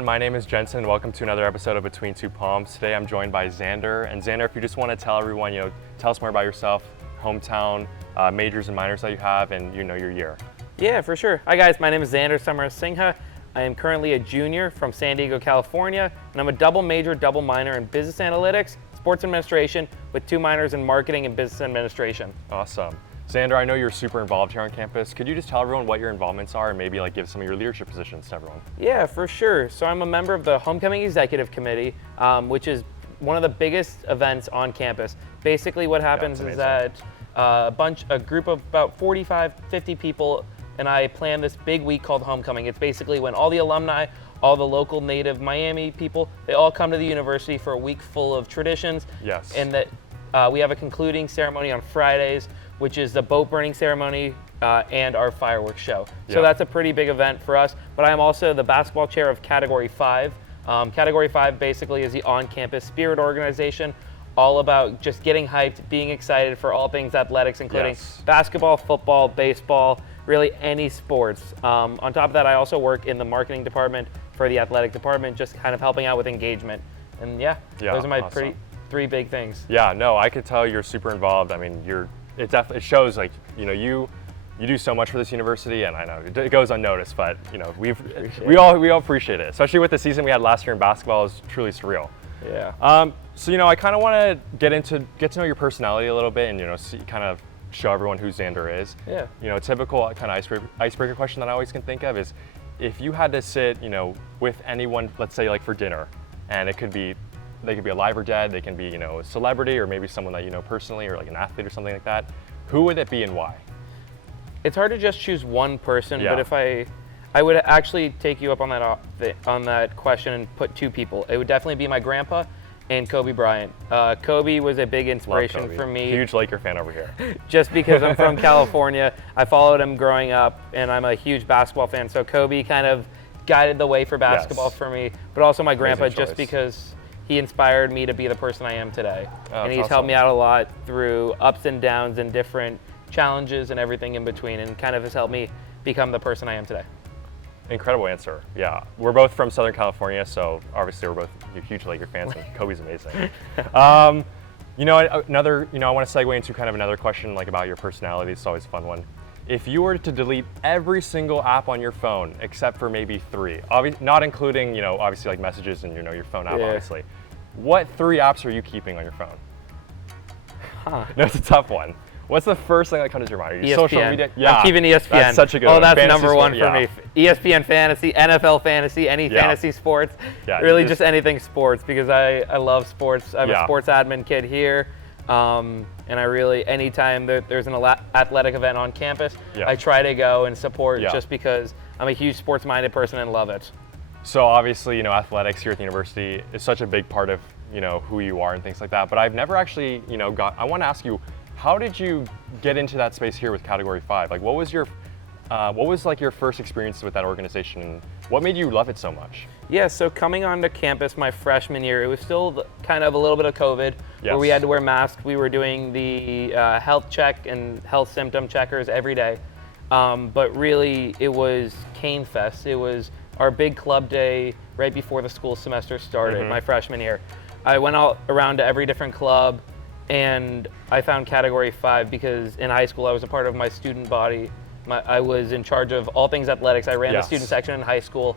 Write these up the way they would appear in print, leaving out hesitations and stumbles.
everyone, my name is Jensen and welcome to another episode of Between Two Palms. Today I'm joined by Zander. And Zander, if you just want to tell everyone, tell us more about yourself, hometown, majors and minors that you have, and your year. Yeah, for sure. Hi guys, my name is Zander Singha. I am currently a junior from San Diego, California, and I'm a double major, double minor in business analytics, sports administration, with 2 minors in marketing and business administration. Awesome. Zander, I know you're super involved here on campus. Could you just tell everyone what your involvements are and maybe give some of your leadership positions to everyone? Yeah, for sure. So I'm a member of the Homecoming Executive Committee, which is one of the biggest events on campus. Basically what happens is that a group of about 45, 50 people and I plan this big week called Homecoming. It's basically when all the alumni, all the local native Miami people, they all come to the university for a week full of traditions. Yes. And that we have a concluding ceremony on Fridays, which is the boat burning ceremony and our fireworks show. So that's a pretty big event for us. But I am also the basketball chair of Category 5. Category 5 basically is the on-campus spirit organization, all about just getting hyped, being excited for all things athletics, including basketball, football, baseball, really any sports. On top of that, I also work in the marketing department for the athletic department, just kind of helping out with engagement. And those are my awesome. 3 big things. Yeah, no, I could tell you're super involved. I mean, it definitely shows you do so much for this university, and I know it goes unnoticed, but we all appreciate it, especially with the season we had last year in basketball. It was truly surreal. Yeah. So I kind of want to get to know your personality a little bit, and kind of show everyone who Zander is. Yeah. A typical kind of icebreaker question that I always can think of is, if you had to sit, with anyone, let's say for dinner, and they could be alive or dead, they can be, a celebrity or maybe someone that you know personally or an athlete or something like that, who would it be and why? It's hard to just choose one person, but if I would actually take you up on that question and put 2 people. It would definitely be my grandpa and Kobe Bryant. Kobe was a big inspiration for me. Huge Laker fan over here. Just because I'm from California, I followed him growing up, and I'm a huge basketball fan. So Kobe kind of guided the way for basketball for me, but also my grandpa, just because he inspired me to be the person I am today. And he's helped me out a lot through ups and downs and different challenges and everything in between, and kind of has helped me become the person I am today. Incredible answer. Yeah, we're both from Southern California, so obviously we're both huge Laker fans, and Kobe's amazing. I want to segue into kind of another question about your personality. It's always a fun one. If you were to delete every single app on your phone except for maybe 3, not including obviously messages and your phone app, obviously, what 3 apps are you keeping on your phone? No, it's a tough one. What's the first thing that comes to your mind? ESPN. Social media? Yeah, I'm keeping ESPN. That's such a good one. Oh, that's Fantasy number 1 sport, for me. ESPN fantasy, NFL fantasy, any fantasy sports. Yeah, really just anything sports, because I love sports. I'm a sports admin kid here. And I really, anytime there's an athletic event on campus, I try to go and support just because I'm a huge sports-minded person and love it. So obviously, athletics here at the university is such a big part of, who you are and things like that. But I've never actually, I want to ask you, how did you get into that space here with Category 5? What was your first experience with that organization, and what made you love it so much? Yeah, so coming onto campus my freshman year, it was still kind of a little bit of COVID, where we had to wear masks. We were doing the health check and health symptom checkers every day. But really, it was Cane Fest. It was our big club day right before the school semester started, my freshman year. I went out around to every different club, and I found Category 5 because in high school I was a part of my student body. I was in charge of all things athletics. I ran the student section in high school,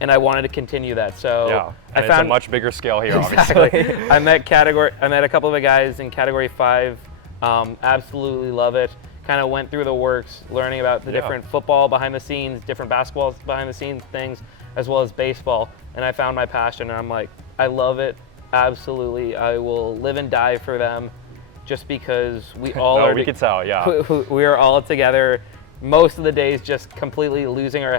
and I wanted to continue that. So I found it's a much bigger scale here, obviously. I met a couple of the guys in Category 5. Absolutely love it. Kind of went through the works, learning about the different football behind the scenes, different basketball behind the scenes things, as well as baseball. And I found my passion, and I'm like, I love it. Absolutely, I will live and die for them, just because we all we could tell, we are all together most of the days, just completely losing our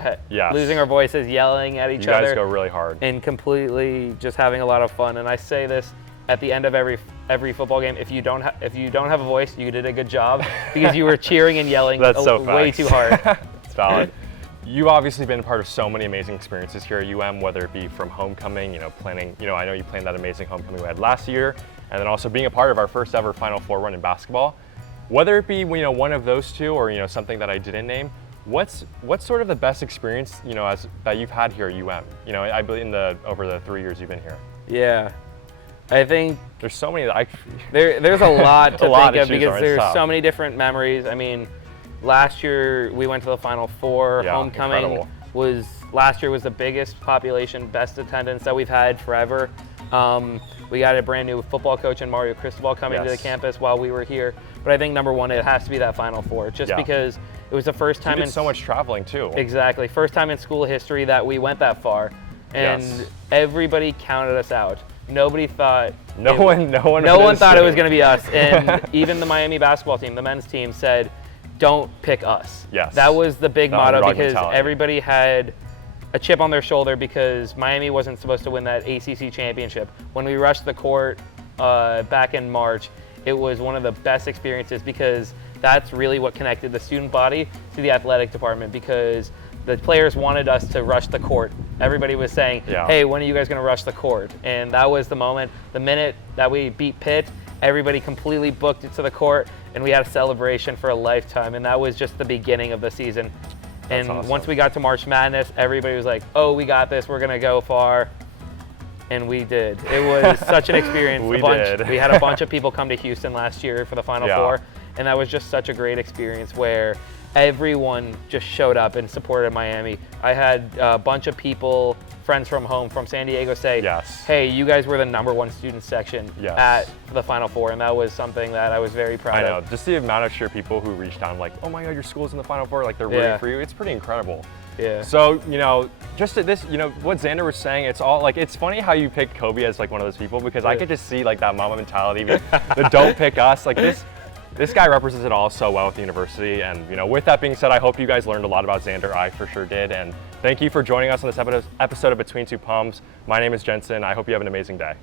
voices, yelling at each other. You guys go really hard. And completely just having a lot of fun. And I say this at the end of every football game: if you don't have a voice, you did a good job, because you were cheering and yelling way too hard. It's valid. You've obviously been a part of so many amazing experiences here at UM, whether it be from homecoming, planning, I know you planned that amazing homecoming we had last year, and then also being a part of our first ever Final Four run in basketball. Whether it be, one of those 2 or, something that I didn't name, What's sort of the best experience, you know, that you've had here at UM? You know, I believe over the 3 years you've been here. Yeah, I think there's so many that there's a lot to think of because there's tough. so many different memories. I mean, last year we went to the Final Four. Yeah, homecoming incredible. Last year was the biggest population, best attendance that we've had forever. We got a brand new football coach in Mario Cristobal coming to the campus while we were here. But I think number one, it has to be that Final Four, just because it was the first time you did so much traveling too. Exactly, first time in school history that we went that far, and everybody counted us out. Nobody thought no one thought it was going to be us, and even the Miami basketball team, the men's team, said, "Don't pick us." Yes, that was the big motto because mentality. Everybody had a chip on their shoulder because Miami wasn't supposed to win that ACC championship. When we rushed the court back in March, it was one of the best experiences because that's really what connected the student body to the athletic department because the players wanted us to rush the court. Everybody was saying, hey, when are you guys going to rush the court? And that was the moment. The minute that we beat Pitt, everybody completely booked it to the court, and we had a celebration for a lifetime. And that was just the beginning of the season. That's and awesome. Once we got to March Madness, everybody was like, oh, we got this. We're going to go far. And we did. It was such an experience. We did. We had a bunch of people come to Houston last year for the Final Four, and that was just such a great experience where everyone just showed up and supported Miami. I had a bunch of people, friends from home, from San Diego say, hey, you guys were the #1 student section at the Final Four, and that was something that I was very proud of. I know, just the amount of sheer people who reached out like, oh my God, your school's in the Final Four, like they're rooting for you. It's pretty incredible. Yeah. So, you know, just this, you know, what Zander was saying, it's all like, it's funny how you picked Kobe as like one of those people because I could just see like that mama mentality, the don't pick us, like this guy represents it all so well with the university. And, you know, with that being said, I hope you guys learned a lot about Zander. I for sure did. And thank you for joining us on this episode of Between Two Palms. My name is Jensen. I hope you have an amazing day.